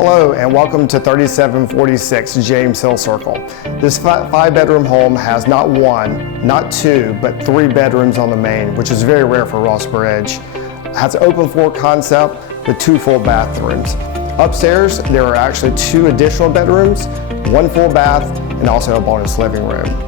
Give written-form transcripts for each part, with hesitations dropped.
Hello and welcome to 3746 James Hill Circle. This 5-bedroom home has not one, not two, but 3 bedrooms on the main, which is very rare for Ross Bridge. It has an open floor concept with 2 full bathrooms. Upstairs, there are actually 2 additional bedrooms, 1 full bath, and also a bonus living room.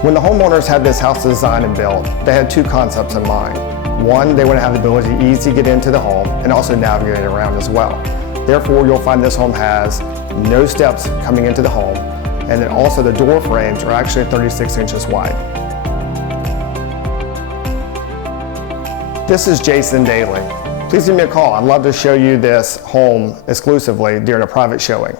When the homeowners had this house designed and built, they had 2 concepts in mind. One, they want to have the ability to easily get into the home and also navigate around as well. Therefore, you'll find this home has no steps coming into the home, and then also the door frames are actually 36 inches wide. This is Jason Daly. Please give me a call. I'd love to show you this home exclusively during a private showing.